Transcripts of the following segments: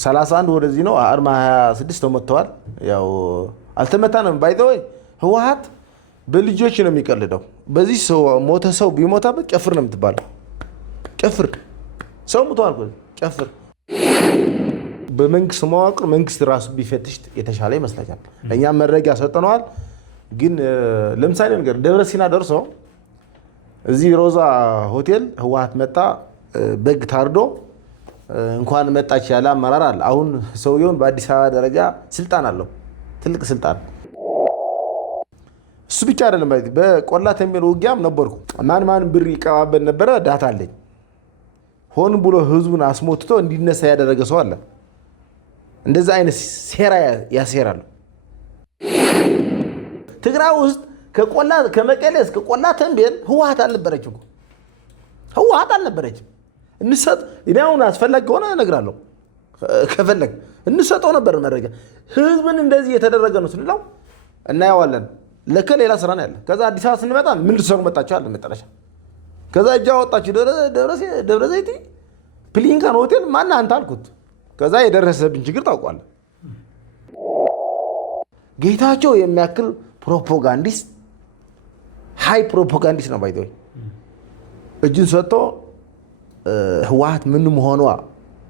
31 ወደዚህ ነው 26 ተመተዋል። ያው አልተመታንም ባይዘው ህወሓት በልጆች ነው የሚቀልደው። በዚህ ሰው ሞተ ሰው ቢሞታበት ጨፍር ነው የምትባለው። ጨፍር ሰው ሞቷል እኮ ጨፍር። በመንግስት መዋቅር መንግስት ራሱ ቢፈትሽ የተሻለ ይመስላል። እኛ መረጃ ሰጠነዋል። ግን ለምሳሌ ነገር ደብረ ሲና ደርሶ እዚህ ሮዛ ሆቴል ህወሓት መጣ በግ ታርዶ እንኳን መጣች ያለ አመራር አለ። አሁን ሰውየውን በአዲስ አበባ ደረጃ ስልጣን አለው፣ ትልቅ ስልጣን። እሱ ብቻ አይደለም ማለት በቆላ ተንቤን ውጊያም ነበርኩ። ማን ብር ይቀባበል ነበረ ዳታ አለኝ። ሆን ብሎ ህዝቡን አስሞትቶ እንዲነሳ ያደረገ ሰው አለ። እንደዛ አይነት ሴራ ያሴራሉ። ትግራይ ውስጥ ከመቀሌ እስከ ቆላ ተንቤን ህወሓት አልነበረችም። ህወሓት አልነበረችም። እንሰጥ እኔውን አስፈላጊ ሆነ እነግራለሁ። ከፈለግ እንሰጠው ነበር መረጃ። ህዝብን እንደዚህ የተደረገ ነው ስንለው እናየዋለን። ለከሌላ ስራ ነው ያለ። ከዛ አዲስ አበባ ስንመጣ ምን ልትሰሩ መጣችሁ አለ መጠረሻ። ከዛ እጃ ወጣችሁ ደብረ ዘይት ፕሊንካን ሆቴል ማን አንተ አልኩት። ከዛ የደረሰብን ችግር ታውቋለህ። ጌታቸው የሚያክል ፕሮፓጋንዲስት ሃይ ፕሮፓጋንዲስት ነው ባይዘው እጅን ሰጥቶ ህወሓት ምን መሆኗ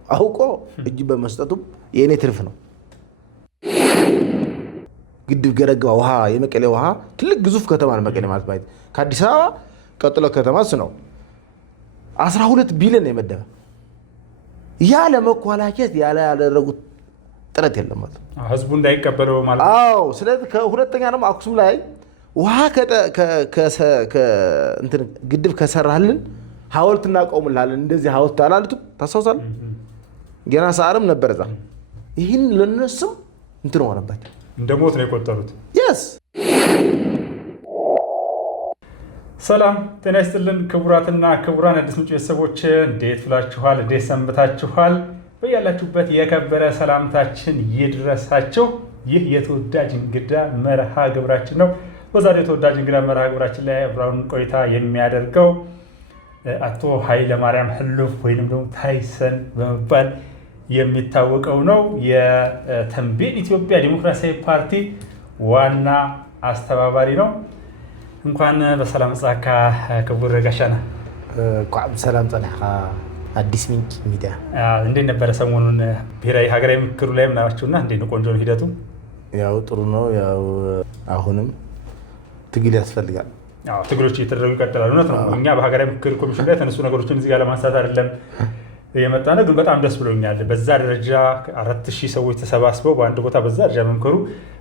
አውቆ እጅ በመስጠቱም የኔ ትርፍ ነው። ግድብ ገረጋ ውሃ የመቀሌ ውሃ ትልቅ ግዙፍ ከተማ ነው መቀሌ ማለት ባይት ከአዲስ አበባ ቀጥሎ ከተማስ ነው 12 ቢሊዮን የመደበ ያ ለመኳላቸት ያደረጉት ጥረት የለም ማለት ህዝቡ እንዳይቀበለው ማለት ነው። አዎ ስለዚህ ከሁለተኛ ደግሞ አክሱም ላይ ውሃ እንትን ግድብ ከሰራልን ሐውልት እናቆምልሃለን እንደዚህ ሐውልት አላልቱም ታሳውሳለህ። ገና ሰዓርም ነበር እዛ። ይህን ለነሱም እንትን ሆነበት እንደ ሞት ነው የቆጠሩት። yes ሰላም ጤና ይስጥልን ክቡራትና ክቡራን አዲስ ምንጭ ቤተሰቦች እንዴት ብላችኋል? እንዴት ሰንብታችኋል? በያላችሁበት የከበረ ሰላምታችን ይድረሳችሁ። ይህ የተወዳጅ እንግዳ መርሃ ግብራችን ነው። በዛሬው የተወዳጅ እንግዳ መርሃ ግብራችን ላይ አብራውን ቆይታ የሚያደርገው አቶ ኃይለማርያም ህሉፍ ወይንም ደግሞ ታይሰን በመባል የሚታወቀው ነው። የተንቤን ኢትዮጵያ ዲሞክራሲያዊ ፓርቲ ዋና አስተባባሪ ነው። እንኳን በሰላም ጻካ ክቡር ጋሻና እንኳን ሰላም ጸናኻ አዲስ ምንጭ ሚዲያ። እንዴት ነበረ ሰሞኑን ብሔራዊ ሀገራዊ ምክክሩ ላይ ምናባችሁና እንዴት ነው? ቆንጆ ነው ሂደቱ? ያው ጥሩ ነው። ያው አሁንም ትግል ያስፈልጋል። ትግሎች እየተደረጉ ይቀጥላሉ። እውነት ነው። እኛ በሀገራዊ ምክክር ኮሚሽን ላይ የተነሱ ነገሮችን እዚህ ጋር ለማንሳት አይደለም የመጣ ነው፣ ግን በጣም ደስ ብሎኛል። በዛ ደረጃ 4000 ሰዎች ተሰባስበው በአንድ ቦታ በዛ ደረጃ መምከሩ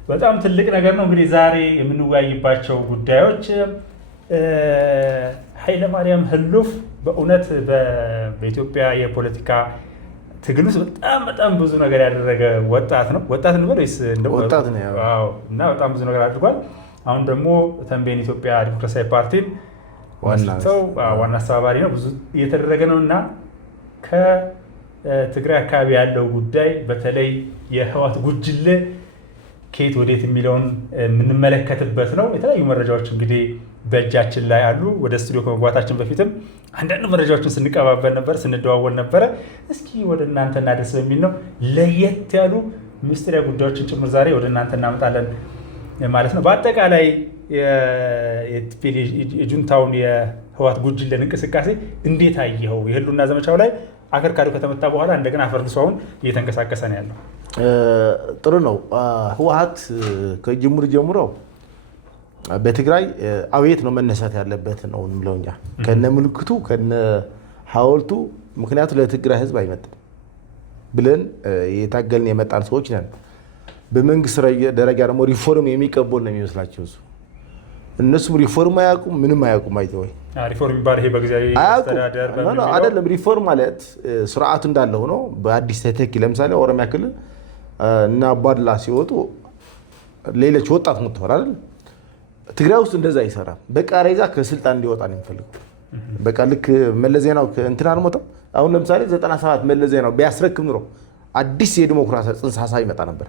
በጣም ትልቅ ነገር ነው። እንግዲህ ዛሬ የምንወያይባቸው ጉዳዮች ኃይለማርያም ህሉፍ በእውነት በኢትዮጵያ የፖለቲካ ትግል ውስጥ በጣም ብዙ ነገር ያደረገ ወጣት ነው። ወጣት እንበል ወይስ ወጣት ነው? አዎ። እና በጣም ብዙ ነገር አድርጓል። አሁን ደግሞ ተንቤን ኢትዮጵያ ዲሞክራሲያዊ ፓርቲን ዋና አስተባባሪ ነው። ብዙ እየተደረገ ነው እና ከትግራይ አካባቢ ያለው ጉዳይ በተለይ የህወሓት ጉጅሌ ከየት ወዴት የሚለውን የምንመለከትበት ነው። የተለያዩ መረጃዎች እንግዲህ በእጃችን ላይ አሉ። ወደ ስቱዲዮ ከመግባታችን በፊትም አንዳንድ መረጃዎችን ስንቀባበል ነበር፣ ስንደዋወል ነበረ። እስኪ ወደ እናንተ እናደርስ በሚል ነው። ለየት ያሉ ምስጢራዊ ጉዳዮችን ጭምር ዛሬ ወደ እናንተ እናመጣለን ማለት ነው። በአጠቃላይ የጁንታውን የህወሓት ጉጅሌን እንቅስቃሴ እንዴት አየኸው? የህልውና ዘመቻው ላይ አከርካሪው ከተመታ በኋላ እንደገና አፈርድሶ አሁን እየተንቀሳቀሰ ነው ያለው። ጥሩ ነው። ህወሓት ከጅምሩ ጀምሮ በትግራይ አብየት ነው መነሳት ያለበት ነው ምለውኛ ከነ ምልክቱ ከነ ሐውልቱ። ምክንያቱ ለትግራይ ህዝብ አይመጥም ብለን የታገልን የመጣን ሰዎች ነን። በመንግስት ደረጃ ደግሞ ሪፎርም የሚቀበል ነው የሚመስላቸው እነሱም ሪፎርም አያውቁም፣ ምንም አያውቁም። አይተወይ ሪፎርም ይባል ይሄ በጊዜያዊ አስተዳደር አይደለም። ሪፎርም ማለት ስርዓቱ እንዳለ ሆኖ በአዲስ ተተኪ ለምሳሌ ኦሮሚያ ክልል እና አባድላ ሲወጡ ሌሎች ወጣት ሞተዋል አይደል? ትግራይ ውስጥ እንደዛ አይሰራም። በቃሬዛ ከስልጣን እንዲወጣ ነው የሚፈልገው። በቃ ልክ መለስ ዜናው እንትና አልሞተም። አሁን ለምሳሌ 97 መለስ ዜናው ቢያስረክም ኑሮ አዲስ የዲሞክራሲ ጽንሰ ሀሳብ ይመጣ ነበር።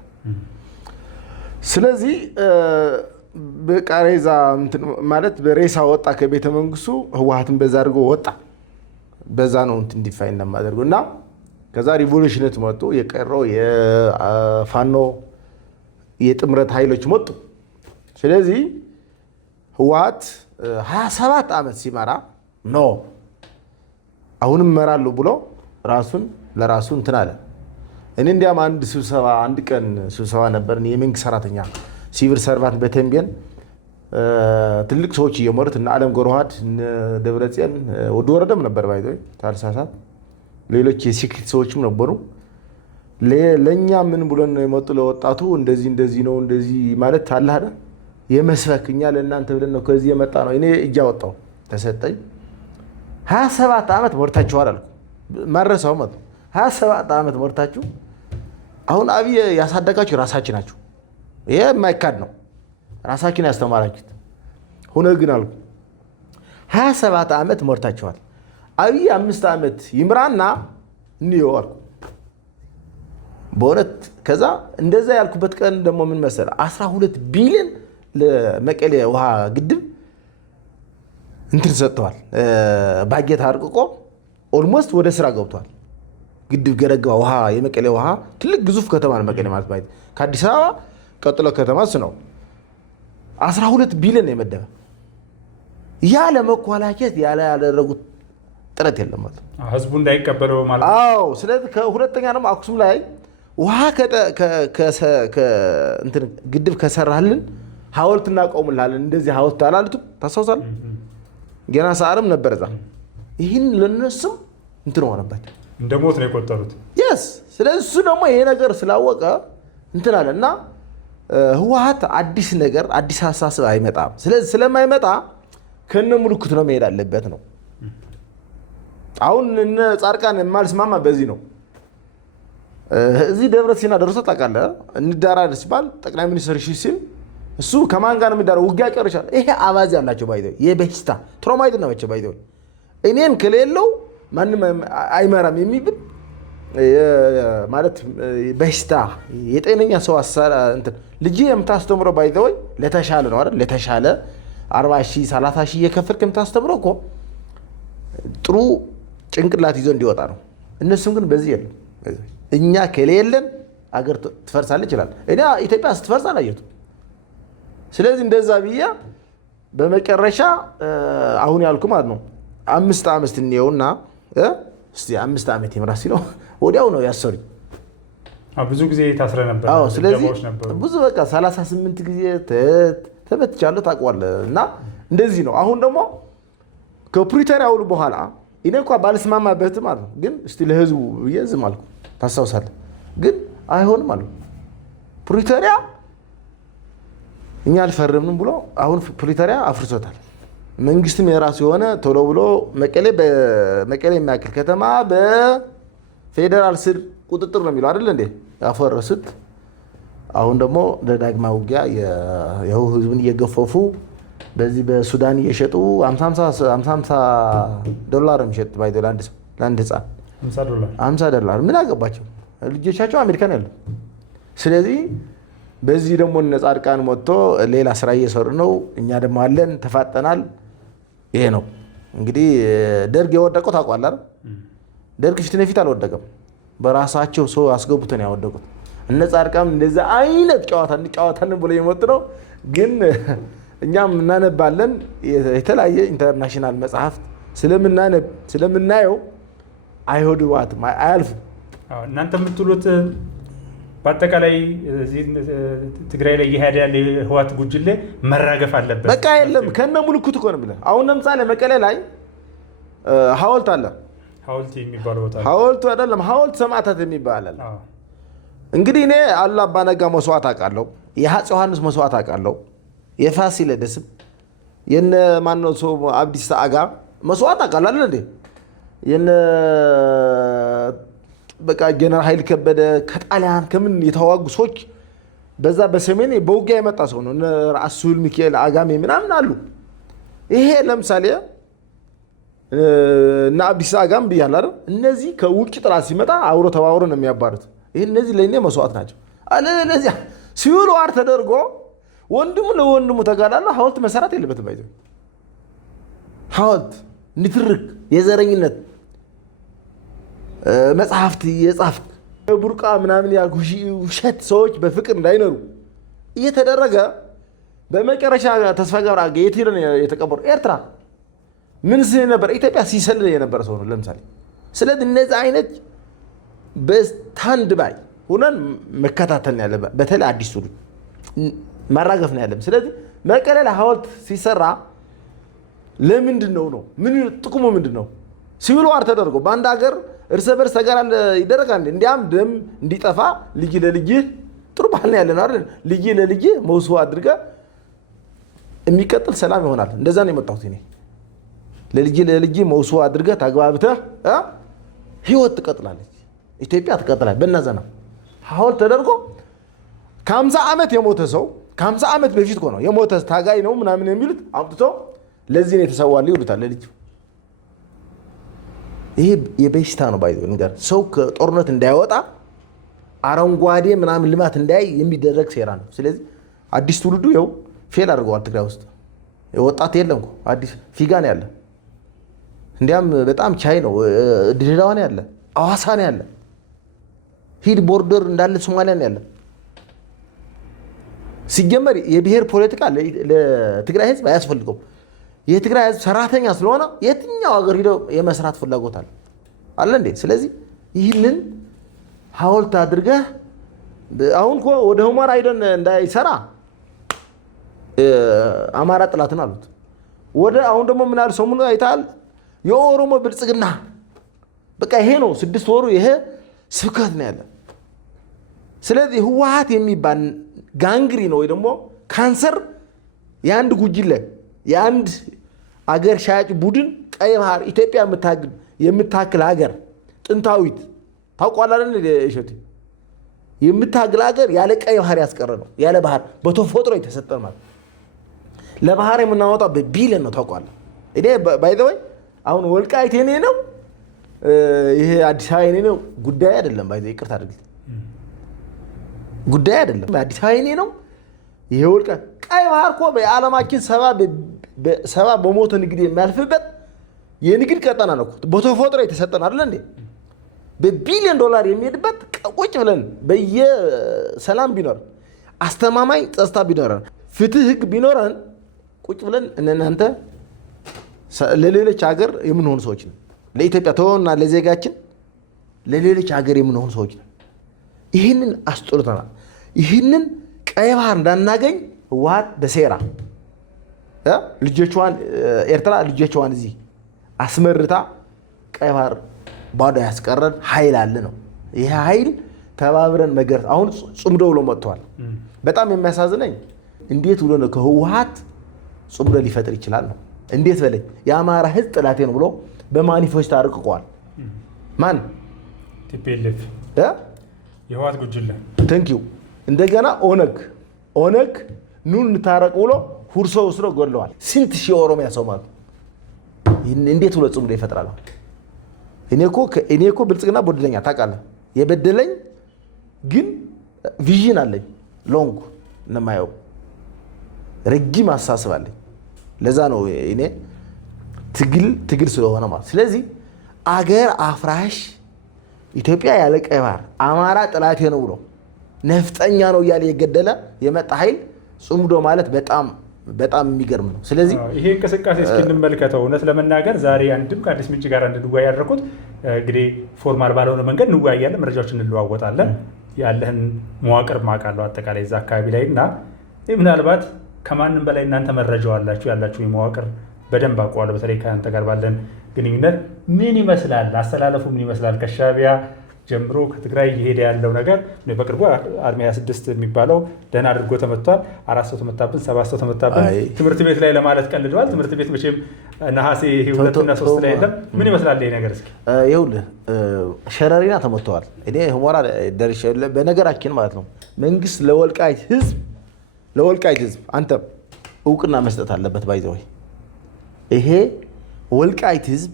ስለዚህ በቃሬዛ ማለት በሬሳ ወጣ ከቤተ መንግስቱ። ህወሓትን በዛ አድርጎ ወጣ። በዛ ነው እንዲፋይ እንደማደርገው እና ከዛ ሪቮሉሽነት መጡ። የቀረው የፋኖ የጥምረት ኃይሎች መጡ። ስለዚህ ህወሓት 27 ዓመት ሲመራ አሁንም እመራለሁ ብሎ ለራሱ እንትን አለ። እኔ እንዲያም አንድ ቀን ስብሰባ ነበርን የመንግስት ሰራተኛ ሲቪል ሰርቫንት በተንቤን ትልቅ ሰዎች እየመሩት እና አለም ጎርዋድ ደብረጽዮን ወደ ወረደም ነበር ባይዘይ ታልሳሳት ሌሎች የሲክሪት ሰዎችም ነበሩ። ለኛ ምን ብሎን ነው የመጡ ለወጣቱ እንደዚህ ነው እንደዚህ ማለት አለ አይደል የመስበክኛ ለእናንተ ብለን ነው ከዚህ የመጣ ነው። እኔ እጃ ወጣው ተሰጠኝ 27 ዓመት ሞርታችኋል አልኩ። ማረሳው መጣ 27 ዓመት ሞርታችሁ አሁን አብይ ያሳደጋችሁ ራሳችሁ ናችሁ። ይሄ የማይካድ ነው። ራሳችሁን ያስተማራችሁት ሆነ ግን አልኩ 27 ዓመት ሞርታችኋል። አብይ 5 ዓመት ይምራና እንየው አልኩ በእውነት። ከዛ እንደዛ ያልኩበት ቀን ደግሞ ምን መሰለህ 12 ቢሊዮን ለመቀሌ ውሃ ግድብ እንትን ሰጥተዋል። ባጀት አርቅቆ ኦልሞስት ወደ ስራ ገብቷል። ግድብ ገረገባ ውሃ የመቀሌ ውሃ ትልቅ ግዙፍ ከተማ ነው መቀሌ ማለት ባይት ከአዲስ አበባ ቀጥሎ ከተማስ ነው 12 ቢሊዮን የመደበ ያለ መኳላቸት ያደረጉት ጥረት የለም ማለት ህዝቡ እንዳይቀበለው ማለት ነው። አዎ ስለዚህ ከሁለተኛ ደግሞ አክሱም ላይ ውሃ እንትን ግድብ ከሰራልን ሐውልት እናቆምልሃለን እንደዚህ ሐውልት አላልቱም ታሳውሳለህ። ገና ሰዓርም ነበር እዛ ይህን ለነሱም እንትን ሆነባቸው እንደ ሞት ነው የቆጠሩት። yes ስለዚህ እሱ ደግሞ ይሄ ነገር ስላወቀ እንትን አለ እና ህወሓት አዲስ ነገር አዲስ ሀሳብ አይመጣም። ስለዚህ ስለማይመጣ ከነ ምልክቱ ነው መሄድ አለበት ነው። አሁን እነ ጻድቃን የማልስማማ በዚህ ነው። እዚህ ደብረ ሲና ደርሶ ታውቃለህ እንዳራድ ሲባል ጠቅላይ ሚኒስትር ሲል እሱ ከማን ጋር ነው የሚዳረው? ውጊያ ጨርሻል። ይሄ አባዝ ያላቸው ባይዘው የበሽታ ትሮማይድ ነው ባይዘው እኔን ከሌለው ማንም አይመራም የሚብል ማለት በሽታ የጤነኛ ሰው አሰራ እንትን ልጅ የምታስተምረው ባይዘው ለተሻለ ነው አይደል? ለተሻለ 40,000 30,000 እየከፈልክ የምታስተምረው እኮ ጥሩ ጭንቅላት ይዞ እንዲወጣ ነው። እነሱም ግን በዚህ የለም። እኛ ከሌለን አገር ትፈርሳለች ይችላል። እኔ ኢትዮጵያ ስትፈርስ አላየሁትም። ስለዚህ እንደዛ ብያ በመጨረሻ አሁን ያልኩ ማለት ነው 5 ዓመት እንየውና እስቲ 5 ዓመት ይምራ ሲለው ወዲያው ነው ያሰሩኝ። ብዙ ጊዜ ታስረ ነበር። አዎ ስለዚህ ብዙ በቃ 38 ጊዜ ተበትቻለሁ ታውቀዋለህ። እና እንደዚህ ነው። አሁን ደግሞ ከፕሪቶሪያ ውል በኋላ እኔ እንኳን ባልስማማበት ማለት ነው ግን እስቲ ለህዝቡ ብዬ ዝም አልኩ። ታስታውሳለህ? ግን አይሆንም አሉ ፕሪቶሪያ እኛ አልፈረምንም ብሎ አሁን ፕሪቶሪያ አፍርሶታል። መንግስትም የራሱ የሆነ ቶሎ ብሎ መቀሌ የሚያክል ከተማ በፌዴራል ስር ቁጥጥር ነው የሚለው አይደል እንዴ ያፈረሱት። አሁን ደግሞ ለዳግማ ውጊያ ያው ህዝቡን እየገፈፉ በዚህ በሱዳን እየሸጡ 50 ዶላር የሚሸጥ ባይዶ ለአንድ ህፃን $50 ምን አገባቸው? ልጆቻቸው አሜሪካን ያሉ። ስለዚህ በዚህ ደግሞ ጻድቃን መጥቶ ሌላ ስራ እየሰሩ ነው። እኛ ደግሞ አለን ተፋጠናል። ይሄ ነው እንግዲህ ደርግ የወደቀው ታውቃለህ አይደል? ደርግ ፊት ለፊት አልወደቀም። በራሳቸው ሰው አስገቡት ነው ያወደቁት። እነ ጻድቃን እንደዛ አይነት ጨዋታ እንጫወታለን ብለው የመጡ ነው። ግን እኛም እናነባለን የተለያየ ኢንተርናሽናል መጽሐፍት ስለምናየው አይሁድዋትም አያልፉም። እናንተ የምትሉት በአጠቃላይ ትግራይ ላይ ይሄድ ያለ ህወሓት ጉጅሌ መራገፍ አለበት። በቃ የለም ከነ ምልክቱ እኮ ነው ብለህ አሁን ለምሳሌ መቀሌ ላይ ሐውልት አለ። ሐውልት የሚባለው ቦታ ሐውልቱ አይደለም ሐውልት ሰማዕታት የሚባል አለ። እንግዲህ እኔ አላ አባ ነጋ መስዋዕት አውቃለሁ። የአፄ ዮሐንስ መስዋዕት አውቃለሁ። የፋሲለደስም የነ ማነው ሰው አብዲሳ አጋ መስዋዕት አውቃለሁ አይደል እንዴ? የነ በቃ ጀነራል ኃይል ከበደ ከጣሊያን ከምን የተዋጉ ሰዎች በዛ በሰሜን በውጊያ የመጣ ሰው ነው። ራሱል ሚካኤል አጋሜ ምናምን አሉ። ይሄ ለምሳሌ እና አብዲሳ አጋም ብያለሁ አይደል? እነዚህ ከውጭ ጥላት ሲመጣ አውሮ ተባውሮ ነው የሚያባሩት። ይሄ እነዚህ ለኔ መስዋዕት ናቸው። ለዚህ ሲውል ዋር ተደርጎ ወንድሙ ለወንድሙ ተጋዳላ ሐውልት መሰራት የለበትም። ባይዘ ሐውልት ንትርክ የዘረኝነት መጽሐፍት የጻፍክ ቡርቃ ምናምን ያልኩ ውሸት ሰዎች በፍቅር እንዳይኖሩ እየተደረገ በመጨረሻ ተስፋ ገብረ የት ሄደ የተቀበሩ? ኤርትራ። ምን ሲል ነበር? ኢትዮጵያ ሲሰልል የነበረ ሰው ነው ለምሳሌ። ስለዚህ እነዚህ አይነት በስታንድ ባይ ሆነን መከታተል ነው ያለብን። በተለይ አዲስ ትውልድ ማራገፍ ነው ያለብን። ስለዚህ መቀሌ ላይ ሐውልት ሲሰራ ለምንድን ነው? ምን ጥቅሙ ምንድን ነው? ሲቪል ዋር ተደርጎ በአንድ ሀገር እርስ በርስ ተጋራ ይደረጋል። እንዲያም ደም እንዲጠፋ ልጅ ለልጅ ጥሩ ባህል ነው ያለን አይደል? ልጅ ለልጅ መውሰው አድርጋ የሚቀጥል ሰላም ይሆናል። እንደዛ ነው የመጣሁት እኔ። ለልጅ መውሰው አድርጋ ታግባብተህ ህይወት ትቀጥላለች፣ ኢትዮጵያ ትቀጥላለች። በእነዛ ነው ሐውልት ተደርጎ ከ50 ዓመት የሞተ ሰው ከ50 ዓመት በፊት እኮ ነው የሞተ ታጋይ ነው ምናምን የሚሉት አምጥቶ ለዚህ ነው የተሰዋልኝ ይሉታል ለልጅ። ይሄ የበሽታ ነው ባይዘው ነገር ሰው ከጦርነት እንዳይወጣ አረንጓዴ ምናምን ልማት እንዳይ የሚደረግ ሴራ ነው። ስለዚህ አዲስ ትውልዱ ይኸው ፌል አድርገዋል። ትግራይ ውስጥ ወጣት የለም እኮ አዲስ ፊጋ ነው ያለ። እንዲያም በጣም ቻይ ነው። ድሬዳዋ ነው ያለ፣ አዋሳ ነው ያለ፣ ሂድ ቦርደር እንዳለ ሶማሊያ ነው ያለ። ሲጀመር የብሔር ፖለቲካ ለትግራይ ህዝብ አያስፈልገው። የትግራይ ህዝብ ሰራተኛ ስለሆነ የትኛው ሀገር ሄዶ የመስራት ፍላጎት አለ እንዴ? ስለዚህ ይህንን ሐውልት አድርገህ አሁን እኮ ወደ ሁመራ ሄደን እንዳይሰራ አማራ ጥላትን አሉት። አሁን ደግሞ ምን አሉ ሰሞኑን አይተሃል? የኦሮሞ ብልጽግና በቃ ይሄ ነው 6 ወሩ ይሄ ስብከት ነው ያለ። ስለዚህ ህወሓት የሚባል ጋንግሪ ነው ወይ ደግሞ ካንሰር የአንድ ጉጅለ የአንድ አገር ሻጭ ቡድን ቀይ ባህር ኢትዮጵያ የምታክል ሀገር ጥንታዊት ታውቋላለን እሸቱ የምታክል ሀገር ያለ ቀይ ባህር ያስቀረ ነው። ያለ ባህር በተፈጥሮ የተሰጠ ማለት ለባህር የምናወጣው በቢሊዮን ነው። ታውቋለህ? እኔ ባይ ዘ ወይ አሁን ወልቃይት የኔ ነው ይሄ አዲስ አበባ የኔ ነው ጉዳይ አይደለም። ባይ ዘ ወይ ይቅርታ አድርግልኝ፣ ጉዳይ አይደለም። አዲስ አበባ የኔ ነው ይሄ ወልቃይት ቀይ ባህር እኮ በዓለማችን 70 በመቶ ንግድ የሚያልፍበት የንግድ ቀጠና ነው። በተፈጥሮ የተሰጠን አይደል እንዴ? በቢሊዮን ዶላር የሚሄድበት ቁጭ ብለን በየሰላም ቢኖር አስተማማኝ ጸጥታ ቢኖረን ፍትህ ህግ ቢኖረን ቁጭ ብለን እናንተ ለሌሎች ሀገር የምንሆን ሰዎች ነው። ለኢትዮጵያ ተወና ለዜጋችን ለሌሎች ሀገር የምንሆን ሰዎች ነው። ይህንን አስጥሎታል። ይህንን ቀይ ባህር እንዳናገኝ ህወሓት በሴራ ልጆቿን ኤርትራ ልጆቿን እዚህ አስመርታ ቀይ ባህር ባዶ ያስቀረን ኃይል አለ ነው። ይሄ ኃይል ተባብረን መገር አሁን ጽምዶ ብሎ መጥቷል። በጣም የሚያሳዝነኝ እንዴት ብሎ ነው ከህወሓት ጽምዶ ሊፈጥር ይችላል ነው? እንዴት በለኝ የአማራ ህዝብ ጥላቴ ነው ብሎ በማኒፌስቶ አርቅቋል። ማን? ቲፒኤልኤፍ የህወሓት ጉጅለ ቴንኪዩ። እንደገና ኦነግ ኑን እንታረቅ ብሎ ሁርሶ ወስዶ ገድለዋል። ስንት ሺህ ኦሮሚያ ሰው ማለት እንዴት ብሎ ጽምዶ ይፈጥራል? እኔ እኮ ብልጽግና በደለኛ ታውቃለህ። የበደለኝ ግን ቪዥን አለኝ ሎንግ እንደማየው ረጅም አስተሳሰብ አለኝ። ለዛ ነው እኔ ትግል ስለሆነ ማለት። ስለዚህ አገር አፍራሽ ኢትዮጵያ ያለ ቀይ ባህር አማራ ጥላቴ ነው ብሎ ነፍጠኛ ነው እያለ የገደለ የመጣ ኃይል ጽምዶ ማለት በጣም የሚገርም ነው። ስለዚህ ይሄ እንቅስቃሴ እስኪ እንመልከተው። እውነት ለመናገር ዛሬ አንድም ከአዲስ ምንጭ ጋር እንድንወያይ ያደረኩት እንግዲህ ፎርማል ባልሆነ መንገድ እንወያያለን፣ መረጃዎችን እንለዋወጣለን። ያለህን መዋቅር ማውቃለሁ አጠቃላይ እዛ አካባቢ ላይ እና ምናልባት ከማንም በላይ እናንተ መረጃው ያላችሁ የመዋቅር በደንብ አውቀዋለሁ። በተለይ ከአንተ ጋር ባለን ግንኙነት ምን ይመስላል? አስተላለፉ ምን ይመስላል? ከሻዕቢያ ጀምሮ ከትግራይ እየሄደ ያለው ነገር በቅርቡ አርሚ 26 የሚባለው ደህና አድርጎ ተመቷል። 4 ሰው ተመታብን፣ 7 ሰው ተመታብን። ትምህርት ቤት ላይ ለማለት ቀልደዋል። ትምህርት ቤት መቼም ነሐሴ 2 እና 3 ላይ የለም። ምን ይመስላል ይሄ ነገር? እስኪ ይኸውልህ ሸረሪና ተመተዋል። እኔ ሁመራ ደርሼ በነገራችን ማለት ነው መንግስት ለወልቃይት ህዝብ አንተ እውቅና መስጠት አለበት። ባይዘው ይሄ ወልቃይት ህዝብ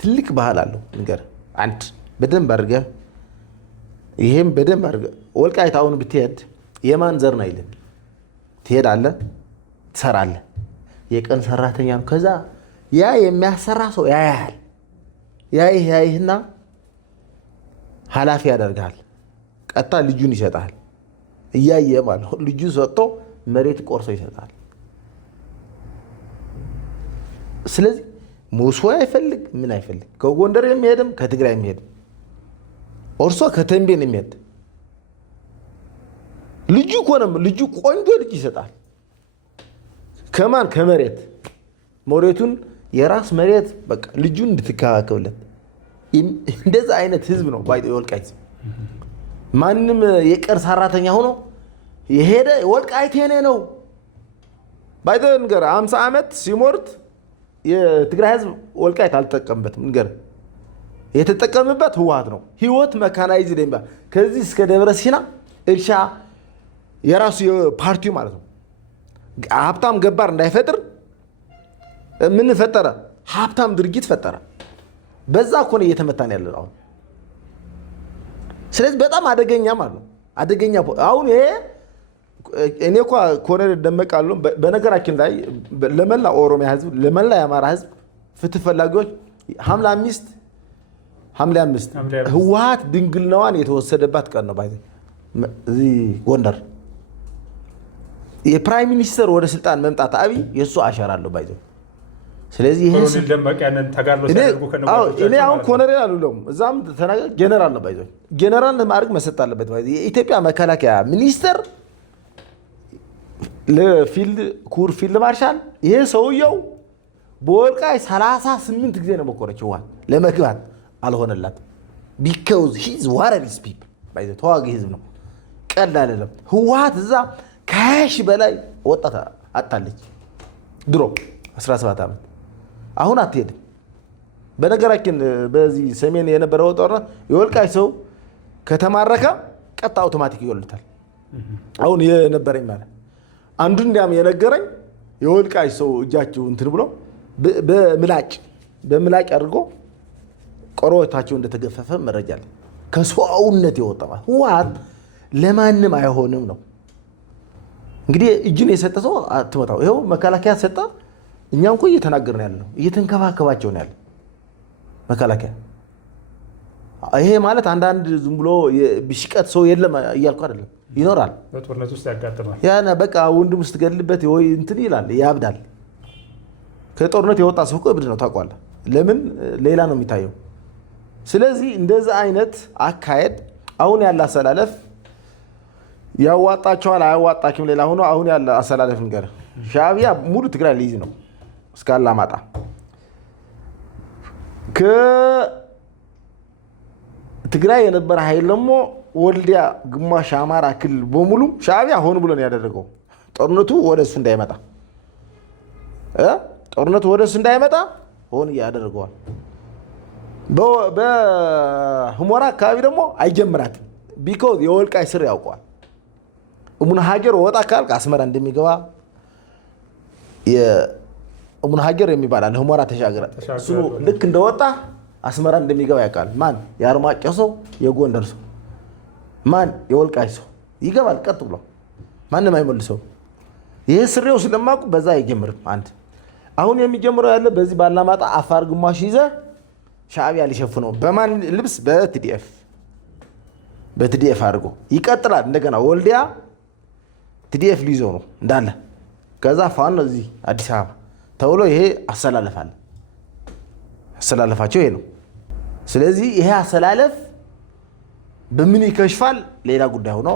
ትልቅ ባህል አለው። ንገር አንድ በደንብ አድርገህ ይሄም በደንብ አድርገህ ወልቃይት አሁን ብትሄድ የማን ዘር ነው አይልም። ትሄዳለህ፣ ትሰራለህ። የቀን ሰራተኛ ነው። ከዛ ያ የሚያሰራ ሰው ያያል። ያይህና ኃላፊ ያደርጋል። ቀጥታ ልጁን ይሰጣል። እያየ ማለት ነው። ልጁን ሰጥቶ መሬት ቆርሶ ይሰጣል። ስለዚህ ሞስዋ አይፈልግ ምን አይፈልግ። ከጎንደር የሚሄድም ከትግራይ የሚሄድም ኦርሶ ከተንቤን የሚሄድ ልጁ ኮነም ልጁ ቆንጆ ልጅ ይሰጣል። ከማን ከመሬት መሬቱን የራስ መሬት በቃ ልጁን እንድትከባከብለት እንደዛ አይነት ህዝብ ነው ባይቶ የወልቃይት። ማንም የቀር ሰራተኛ ሆኖ የሄደ ወልቃይት የኔ ነው ባይቶ ነገር 50 ዓመት ሲሞርት የትግራይ ህዝብ ወልቃይት አልተጠቀምበትም። ነገር የተጠቀምበት ህወሓት ነው። ህይወት መካናይዝድ የሚባል ከዚህ እስከ ደብረ ሲና እርሻ የራሱ ፓርቲው ማለት ነው። ሀብታም ገባር እንዳይፈጥር ምን ፈጠረ? ሀብታም ድርጊት ፈጠረ። በዛ እኮ ነው እየተመታን ያለን አሁን። ስለዚህ በጣም አደገኛ ማለት ነው። አደገኛ አሁን ይሄ እኔ እኮ ኮሎኔል ደመቀ አለው። በነገራችን ላይ ለመላ ኦሮሚያ ህዝብ ለመላ የአማራ ህዝብ ፍትህ ፈላጊዎች ሐምሌ 5 ህወሓት ድንግልናዋን የተወሰደባት ቀን ነው። እዚህ ጎንደር የፕራይም ሚኒስተር ወደ ስልጣን መምጣት አብይ የእሱ አሻራ አለው ባይዘ። ስለዚህ ይሄ ኮሎኔል ደመቀ ያንን ተጋድሎ ሲያደርጉ እኔ አሁን ኮሎኔል አሉለም እዛም ተናገር ጀነራል ነው ባይዘ። ጀነራል ማድረግ መሰጥ አለበት ባይዘ። የኢትዮጵያ መከላከያ ሚኒስተር ለፊልድ ኩር ፊልድ ማርሻል ይሄ ሰውየው በወልቃይ 38 ጊዜ ነው መኮረችው ለመግባት አልሆነላት። ቢካውዝ ሂዝ ዋረሪስ ፒፕል ባይዘ ተዋጊ ህዝብ ነው። ቀላል አይደለም። ህወሓት እዛ ከ20 በላይ ወጣት አጣለች ድሮ 17 ዓመት። አሁን አትሄድም። በነገራችን በዚህ ሰሜን የነበረው ጦርነት የወልቃይ ሰው ከተማረከ ቀጥታ አውቶማቲክ ይወልታል። አሁን የነበረኝ ማለት አንዱ እንዲያም የነገረኝ የወልቃይ ሰው እጃቸው እንትን ብሎ በምላጭ አድርጎ ቆሮታቸው እንደተገፈፈ መረጃ አለ። ከሰውነት የወጣ ህወሓት ለማንም አይሆንም ነው። እንግዲህ እጅን የሰጠ ሰው አትመታው። ይኸው መከላከያ ሰጠ። እኛም እኮ እየተናገርን ያለ ነው፣ እየተንከባከባቸው ነው ያለ መከላከያ። ይሄ ማለት አንዳንድ ዝም ብሎ ብሽቀት ሰው የለም እያልኩ አይደለም፣ ይኖራል። በጦርነት ውስጥ ያጋጥማል። ያና በቃ ወንድም ስትገልበት ወይ እንትን ይላል፣ ያብዳል። ከጦርነት የወጣ ሰው እኮ እብድ ነው ታውቃለህ። ለምን ሌላ ነው የሚታየው። ስለዚህ እንደዛ አይነት አካሄድ አሁን ያለ አሰላለፍ ያዋጣቸዋል አያዋጣችም ሌላ ሆኖ አሁን ያለ አሰላለፍ ነገር ሻዕቢያ ሙሉ ትግራይ ሊይዝ ነው እስከ አላማጣ። ከትግራይ የነበረ ኃይል ደግሞ ወልዲያ ግማሽ አማራ ክልል በሙሉ ሻዕቢያ ሆን ብሎ ነው ያደረገው። ጦርነቱ ወደሱ እንዳይመጣ ሆን ያደርገዋል። በሁመራ አካባቢ ደግሞ አይጀምራትም። ቢኮዝ የወልቃይ ስር ያውቀዋል። እሙን ሀገር ወጣ ካልክ አስመራ እንደሚገባ የእሙን ሀገር የሚባል አለ። ሁመራ ተሻገረ እሱ ልክ እንደወጣ አስመራ እንደሚገባ ያውቃል። ማን? የአርማጭሆ ሰው፣ የጎንደር ሰው፣ ማን? የወልቃይ ሰው ይገባል ቀጥ ብሎ ማንም አይመልሰው። ይሄ ስሬው ስለማቁ በዛ አይጀምርም። አንድ አሁን የሚጀምረው ያለ በዚህ ባላማጣ አፋር ግማሽ ይዘ ሻዕቢያ ሊሸፍነው በማን ልብስ? በቲዲኤፍ አድርጎ ይቀጥላል። እንደገና ወልዲያ ቲዲኤፍ ሊይዞ ነው እንዳለ። ከዛ ፋኖ እዚህ አዲስ አበባ ተብሎ ይሄ አሰላለፋል። አሰላለፋቸው ይሄ ነው። ስለዚህ ይሄ አሰላለፍ በምን ይከሽፋል ሌላ ጉዳይ ሆኖ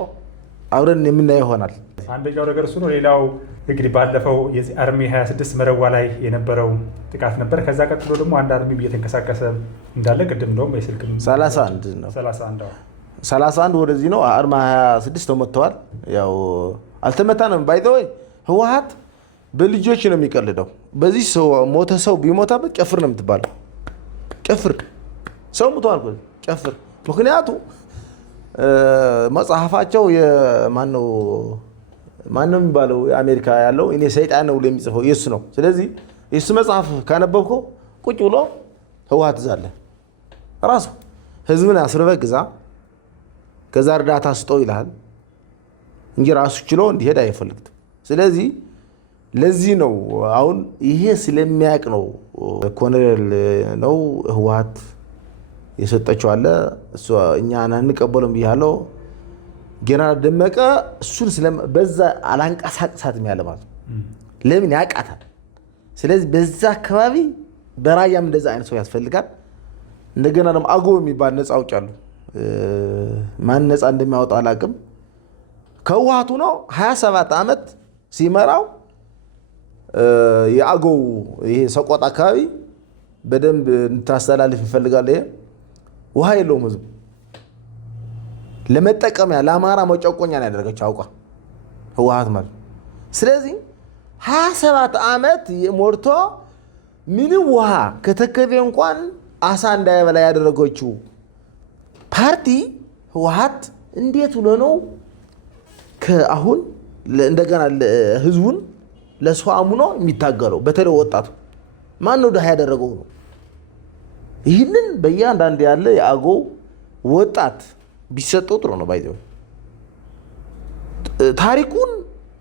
አብረን የምናየው ይሆናል። አንደኛው ነገር እሱ ነው። ሌላው እንግዲህ ባለፈው የዚህ አርሚ 26 መረዋ ላይ የነበረው ጥቃት ነበር። ከዛ ቀጥሎ ደግሞ አንድ አርሚ እየተንቀሳቀሰ እንዳለ ቅድም እንደውም በስልክም 31 ነው 31 ወደዚህ ነው። አርማ 26 ተመተዋል። ያው አልተመታንም። ባይዘወይ ህወሓት በልጆች ነው የሚቀልደው። በዚህ ሰው ሞተ፣ ሰው ቢሞታበት ጨፍር ነው የምትባለው። ጨፍር ሰው ሞቷል ጨፍር። ምክንያቱ መጽሐፋቸው ማነው የሚባለው የአሜሪካ ያለው እኔ ሰይጣን ነው የሚጽፈው የሱ ነው። ስለዚህ የሱ መጽሐፍ ካነበብከው ቁጭ ብሎ ህወሓት ዛለ ራሱ ህዝብን አስርበህ ግዛ ከዛ እርዳታ ስጠው ይልሃል እንጂ ራሱ ችሎ እንዲሄድ አይፈልግም። ስለዚህ ለዚህ ነው አሁን ይሄ ስለሚያውቅ ነው ኮሎኔል ነው ህወሓት የሰጠችው አለ። እሱ እኛ አንቀበልም ብያለሁ። ጀነራል ደመቀ እሱን በዛ አላንቀሳቅሳትም ያለ ማለት ለምን ያውቃታል። ስለዚህ በዛ አካባቢ በራያም እንደዛ አይነት ሰው ያስፈልጋል። እንደገና ደግሞ አገው የሚባል ነፃ አውጭ አሉ። ማን ነፃ እንደሚያወጣው አላውቅም። ከህወሓቱ ነው 27 ዓመት ሲመራው የአገው ይሄ ሰቆጣ አካባቢ በደንብ እንታስተላልፍ ይፈልጋል። ይሄ ውሃ የለውም ህዝቡ ለመጠቀሚያ ለአማራ መጨቆኛ ነው ያደረገችው አውቃ ህወሓት ማለት። ስለዚህ 27 ዓመት ሞርቶ ምንም ውሃ ከተከዜ እንኳን አሳ እንዳይበላ ያደረገችው ፓርቲ ህወሓት እንዴት ብሎ ነው ከአሁን እንደገና ህዝቡን ለሰው አምኖ የሚታገለው? በተለይ ወጣቱ ማን ነው ደሃ ያደረገው ነው። ይህንን በእያንዳንዱ ያለ የአገው ወጣት ቢሰጠው ጥሩ ነው። ባይዘው ታሪኩን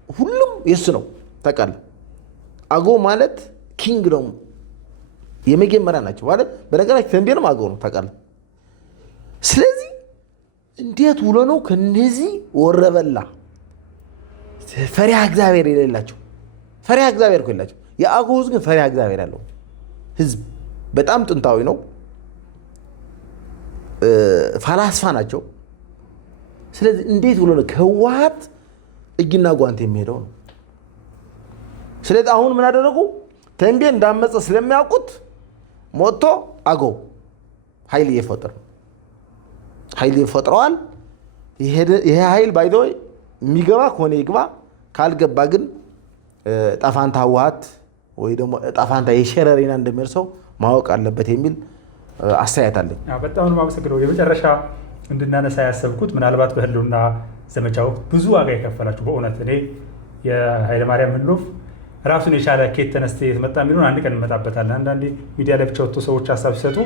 ሁሉም የሱ ነው ታውቃለህ። አገው ማለት ኪንግደም የመጀመሪያ ናቸው ማለት በነገራችን ተንቤንም አገው ነው ታውቃለህ። ስለዚህ እንዴት ውሎ ነው ከነዚህ ወረበላ ፈሪሃ እግዚአብሔር የሌላቸው? ፈሪሃ እግዚአብሔር እኮ የላቸው። የአገው ህዝብ ግን ፈሪሃ እግዚአብሔር ያለው ህዝብ በጣም ጥንታዊ ነው። ፈላስፋ ናቸው። ስለዚህ እንዴት ብሎ ነው ከህወሓት እጅና ጓንት የሚሄደው ነው? ስለዚህ አሁን ምን አደረጉ? ተንቤን እንዳመፀ ስለሚያውቁት ሞቶ አገው ኃይል እየፈጥረዋል። ይሄ ኃይል ባይዘው የሚገባ ከሆነ ይግባ፣ ካልገባ ግን ጣፋንታ ህወሓት ወይ ደግሞ ጣፋንታ የሸረሪና እንደሚርሰው ማወቅ አለበት የሚል አስተያየት አለኝ። በጣም ነው የማመሰግነው። የመጨረሻ እንድናነሳ ያሰብኩት ምናልባት በህልውና ዘመቻ ወቅት ብዙ ዋጋ የከፈላችሁ በእውነት እኔ የኃይለማርያም ህልውፍ ራሱን የቻለ ኬት ተነስተ የተመጣ የሚሆን አንድ ቀን እንመጣበታለን። አንዳንዴ ሚዲያ ላይ ብቻ ወጥቶ ሰዎች ሀሳብ ሲሰጡ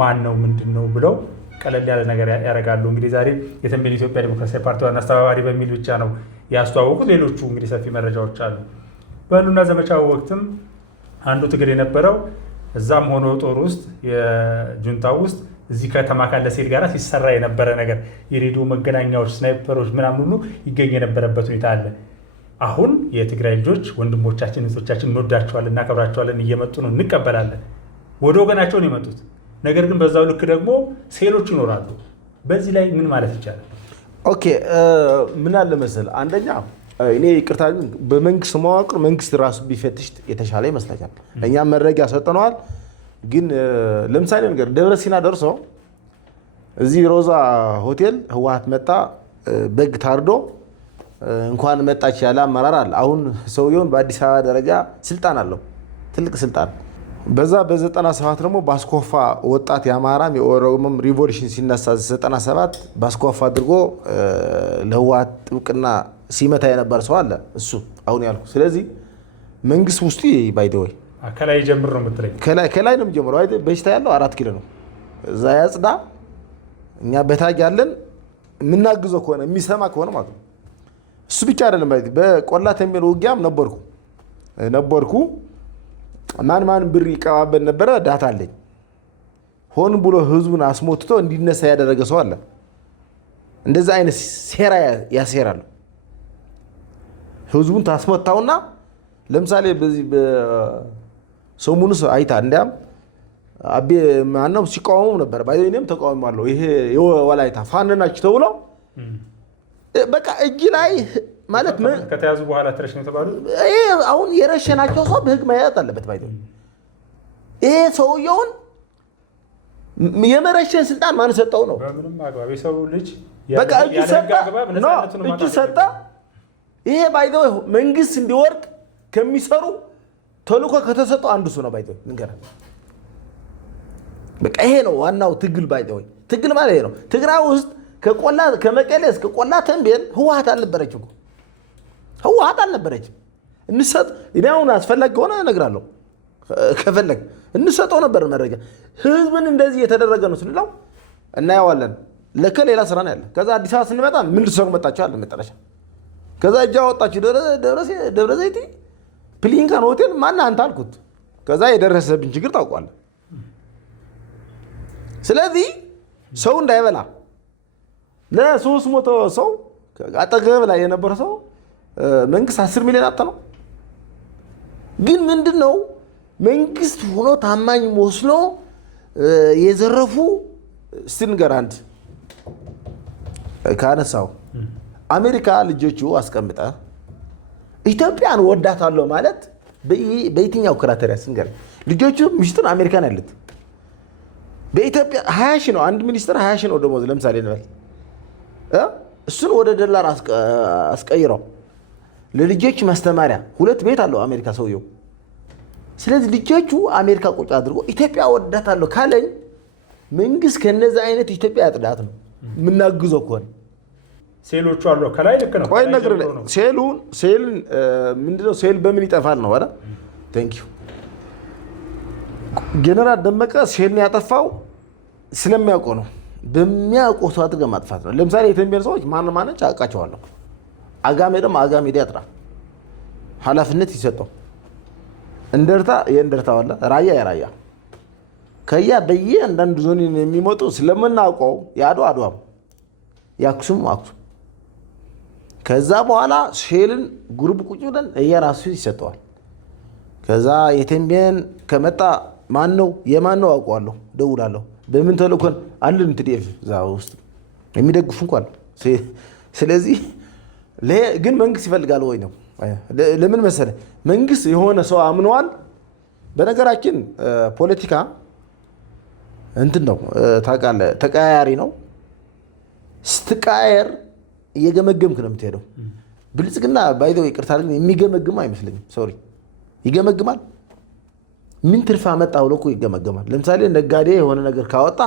ማን ነው ምንድን ነው ብለው ቀለል ያለ ነገር ያደርጋሉ። እንግዲህ ዛሬ የተንቤን ኢትዮጵያ ዲሞክራሲያዊ ፓርቲ ዋና አስተባባሪ በሚል ብቻ ነው ያስተዋወቁት። ሌሎቹ እንግዲህ ሰፊ መረጃዎች አሉ። በህልውና ዘመቻው ወቅትም አንዱ ትግል የነበረው እዛም ሆኖ ጦር ውስጥ የጁንታው ውስጥ እዚህ ከተማ ካለ ሴት ጋር ሲሰራ የነበረ ነገር የሬዲዮ መገናኛዎች፣ ስናይፐሮች ምናምን ሁሉ ይገኝ የነበረበት ሁኔታ አለ። አሁን የትግራይ ልጆች ወንድሞቻችን እህቶቻችን እንወዳቸዋለን፣ እናከብራቸዋለን፣ እየመጡ ነው፣ እንቀበላለን። ወደ ወገናቸውን የመጡት ነገር ግን በዛው ልክ ደግሞ ሴሎች ይኖራሉ። በዚህ ላይ ምን ማለት ይቻላል? ኦኬ ምን አለ መሰለህ፣ አንደኛ እኔ ይቅርታ በመንግስት መዋቅር መንግስት ራሱ ቢፈትሽ የተሻለ ይመስላል። እኛም መረጃ ሰጠነዋል። ግን ለምሳሌ ነገር ደብረ ሲና ደርሶ እዚህ ሮዛ ሆቴል ህወሓት መጣ፣ በግ ታርዶ እንኳን መጣች ያለ አመራር አለ። አሁን ሰውየውን በአዲስ አበባ ደረጃ ስልጣን አለው፣ ትልቅ ስልጣን። በዛ በ97 ደግሞ ባስኮፋ ወጣት የአማራም የኦሮሞም ሪቮሉሽን ሲነሳ 97 ባስኮፋ አድርጎ ለህወሓት ጥብቅና ሲመታ የነበር ሰው አለ እሱ አሁን ያልኩ። ስለዚህ መንግስት ውስጥ ባይደወይ ከላይ ጀምር ነው የምትለኝ? ከላይ ነው የሚጀምረው። በሽታ ያለው 4 ኪሎ ነው። እዛ ያጽዳ። እኛ በታች ያለን የምናግዘው ከሆነ የሚሰማ ከሆነ ማለት ነው። እሱ ብቻ አይደለም። በቆላ ተንቤን ውጊያም ነበርኩ። ማን ብር ይቀባበል ነበረ። ዳታ አለኝ። ሆን ብሎ ህዝቡን አስሞትቶ እንዲነሳ ያደረገ ሰው አለ። እንደዛ አይነት ሴራ ያሴራሉ። ህዝቡን ታስመታውና ለምሳሌ በዚህ በሰሙኑስ አይታ እንዲያም አቤ ማነው ሲቃወሙ ነበር። ባይኔም ተቃውሟለሁ። ይሄ የወላይታ ፋኖ ናቸው ተብሎ በቃ እጅ ላይ ማለት ከተያዙ በኋላ ተረሽ ነው ተባሉ። ይሄ አሁን የረሸናቸው ሰው በህግ መያዝ አለበት። ይሄ ሰውየውን የመረሸን ስልጣን ማን ሰጠው ነው? በምንም አግባብ የሰው ልጅ በቃ እጅ ሰጠ። ይሄ ባይዘው መንግስት እንዲወርቅ ከሚሰሩ ተልኮ ከተሰጠው አንዱ እሱ ነው። ባይዘው ንገራ በቃ ይሄ ነው ዋናው ትግል። ባይዘው ትግል ማለት ይሄ ነው። ትግራይ ውስጥ ከመቀሌ እስከ ቆላ ተንቤን ህወሓት አልነበረችም። ህወሓት አልነበረችም። እንሰጥ እኔውን አስፈላጊ ሆነ እነግራለሁ። ከፈለግ እንሰጠው ነበር መረጃ። ህዝብን እንደዚህ የተደረገ ነው ስንለው እናየዋለን። ሌላ ስራ ነው ያለ። ከዛ አዲስ አበባ ስንመጣ ምን ልትሰሩ መጣችሁ አለ መጠረሻ። ከዛ እጃ ወጣችሁ ደብረ ዘይት ፕሊንካን ሆቴል ማን አንተ አልኩት። ከዛ የደረሰብን ችግር ታውቋል። ስለዚህ ሰው እንዳይበላ ለ300 ሰው አጠገብ ላይ የነበረ ሰው መንግስት 10 ሚሊዮን አጣ ነው። ግን ምንድነው መንግስት ሆኖ ታማኝ መስሎ የዘረፉ ስንገር አንድ ካነሳው አሜሪካ ልጆቹ አስቀምጣ ኢትዮጵያን ወዳታለሁ ማለት በየትኛው ክራይቴሪያ ስንገር ልጆቹ ሚስጥር አሜሪካን ያሉት በኢትዮጵያ 20 ሺህ ነው። አንድ ሚኒስትር 20 ሺህ ነው ደሞዝ ለምሳሌ እንበል እሱን ወደ ዶላር አስቀይረው ለልጆች ማስተማሪያ 2 ቤት አለው አሜሪካ ሰውየው። ስለዚህ ልጆቹ አሜሪካ ቁጭ አድርጎ ኢትዮጵያ ወዳታለሁ ካለኝ መንግስት ከነዛ አይነት ኢትዮጵያ ያጥዳት ነው የምናግዘው ከሆነ ሴሎቹ አሉ ከላይ ልክ ነው። ቆይ ነገር ሴል ምንድነው? ሴል በምን ይጠፋል ነው አይደል? ቴንክ ዩ ጀነራል ደመቀ ሴልን ያጠፋው ስለሚያውቀው ነው። በሚያውቀው ሰው አድርገህ ማጥፋት ነው። ለምሳሌ የተንቤን ሰዎች ማን ማነች አውቃቸዋለሁ። አጋሜ ደግሞ አጋሜ ያጥራ ኃላፊነት ይሰጠው። እንደርታ የእንደርታ ዋላ ራያ የራያ ከያ በየአንዳንድ ዞን የሚመጡ ስለምናውቀው ያዱ አድዋም ያክሱም አክሱም ከዛ በኋላ ሼልን ግሩፕ ቁጭ ብለን እየራሱ ይሰጠዋል። ከዛ የተንቤን ከመጣ ማን ነው የማን ነው አውቀዋለሁ፣ ደውላለሁ። በምን ተልኮን አለን ትዲፍ ዛው ውስጥ የሚደግፉ እንኳን። ስለዚህ ግን መንግስት ይፈልጋል ወይ ነው? ለምን መሰለ መንግስት የሆነ ሰው አምነዋል። በነገራችን ፖለቲካ እንትን ነው ታውቃለህ፣ ተቀያያሪ ነው። ስትቀያየር እየገመገምክ ነው የምትሄደው። ብልጽግና ባይዘው ይቅርታ ግን የሚገመግም አይመስለኝም። ሶሪ ይገመግማል። ምን ትርፍ አመጣ ብሎ እኮ ይገመገማል። ለምሳሌ ነጋዴ የሆነ ነገር ካወጣ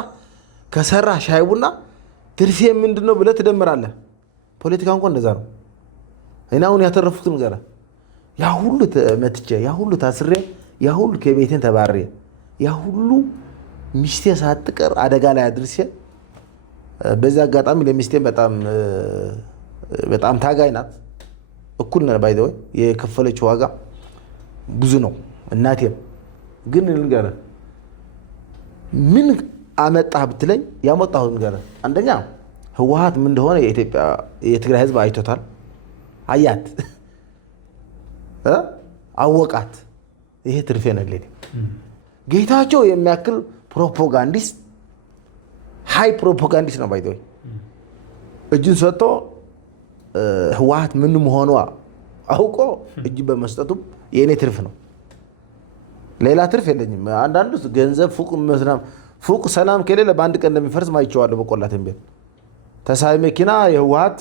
ከሰራ ሻይ ቡና ትርፌ ምንድነው ብለህ ትደምራለህ። ፖለቲካ እንኳን እንደዛ ነው። እና አሁን ያተረፉት ነገር ያ ሁሉ መትቼ ያ ሁሉ ታስሬ ያ ሁሉ ከቤቴን ተባሬ ያ ሁሉ ሚስቴ ሳትቀር አደጋ ላይ አድርሴ በዛ አጋጣሚ ለሚስቴ በጣም ታጋይ ናት። እኩል ነው ባይዘው የከፈለችው ዋጋ ብዙ ነው። እናቴም ግን ልንገርህ ምን አመጣህ ብትለኝ ያመጣሁት ነገር አንደኛ ህወሓት ምን እንደሆነ የኢትዮጵያ የትግራይ ህዝብ አይቶታል። አያት አወቃት። ይሄ ትርፌ ነው ለኔ። ጌታቸው የሚያክል ፕሮፓጋንዲስት ሃይ ፕሮፓጋንዲስት ነው ባይዘው እጁን ሰጥቶ ህወሓት ምን መሆኗ አውቆ እጅ በመስጠቱም የኔ ትርፍ ነው። ሌላ ትርፍ የለኝም። አንዳንዱ ገንዘብ ፉቅ ሰላም ከሌለ በአንድ ቀን እንደሚፈርስ ማይቸዋለሁ። በቆላትን ቤት ተሳይ መኪና የህወሓት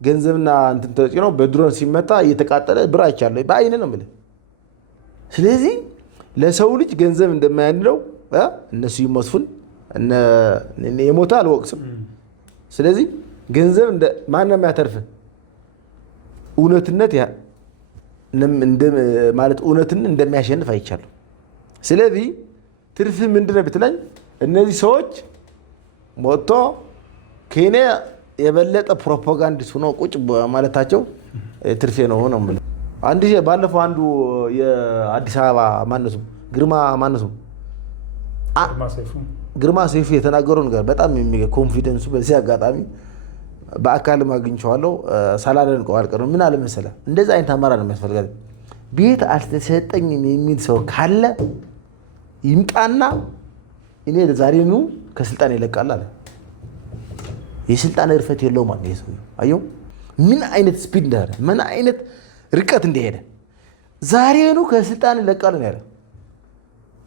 ገንዘብና እንትን ተጭኖ በድሮን ሲመታ እየተቃጠለ ብር አይቻለሁ በአይን ነው የምልህ። ስለዚህ ለሰው ልጅ ገንዘብ እንደማያንለው እነሱ ይመስፉን የሞተ አልወቅስም። ስለዚህ ገንዘብ ማንም ያተርፍ እውነትነት ማለት እውነትን እንደሚያሸንፍ አይቻለሁ። ስለዚህ ትርፍ ምንድነው ብትለኝ እነዚህ ሰዎች ሞቶ ኬንያ የበለጠ ፕሮፓጋንዲስት ሆኖ ቁጭ ማለታቸው ትርፌ ነው ነው የምልህ። አንድ ባለፈው አንዱ የአዲስ አበባ ማነሱ ግርማ ሰይፉ የተናገረው ነገር በጣም ኮንፊደንሱ በዚህ አጋጣሚ በአካልም አግኝቼዋለሁ። ሳላደንቀው አልቀርም። ምን አለ መሰለህ እንደዚህ አይነት አማራ ነው የሚያስፈልጋል። ቤት አልተሰጠኝም የሚል ሰው ካለ ይምጣና እኔ ዛሬኑ ከስልጣን ይለቃል አለ። የስልጣን እርፈት የለውም ማለት ነው። ሰው አየው ምን አይነት ስፒድ እንዳለ ምን አይነት ርቀት እንደሄደ። ዛሬኑ ከስልጣን ይለቃል ነው ያለ።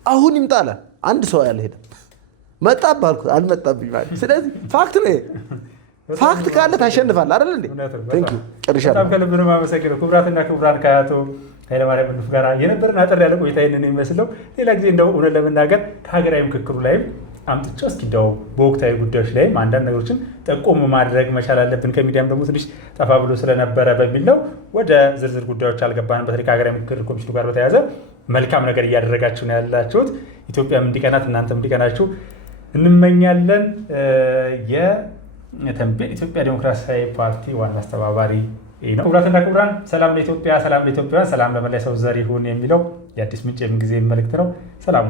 አሁን ይምጣ አለ። አንድ ሰው ያለ ሄደ መጣ ባልኩ አልመጣብኝ ማለት። ስለዚህ ፋክት ነው። ፋክት ካለ ታሸንፋለህ አይደል እንዴ? ቴንክ ዩ ጨርሻለሁ። በጣም ከልብ ነው የማመሰግነው። ክቡራትና ክቡራን ከአቶ ኃይለማርያም ንፉ ጋር የነበረን አጠር ያለ ቆይታ ይህንን የሚመስለው። ሌላ ጊዜ እንደው እውነት ለመናገር ከሀገራዊ ምክክሩ ላይም አምጥቼው እስኪ እንደው በወቅታዊ ጉዳዮች ላይም አንዳንድ ነገሮችን ጠቆም ማድረግ መቻል አለብን። ከሚዲያም ደግሞ ትንሽ ጠፋ ብሎ ስለነበረ በሚል ነው ወደ ዝርዝር ጉዳዮች አልገባንም። በተለይ ከሀገራዊ ምክክር ኮሚሽኑ ጋር በተያያዘ መልካም ነገር እያደረጋችሁ ነው ያላችሁት። ኢትዮጵያም እንዲቀናት እናንተም እንዲቀናችሁ እንመኛለን። የተንቤን ኢትዮጵያ ዴሞክራሲያዊ ፓርቲ ዋና አስተባባሪ ነው። ክቡራትና ክቡራን ሰላም ለኢትዮጵያ፣ ሰላም ለኢትዮጵያውያን፣ ሰላም ለመላ ሰው ዘር ይሁን የሚለው የአዲስ ምንጭ የምንጊዜ መልእክት ነው። ሰላሙ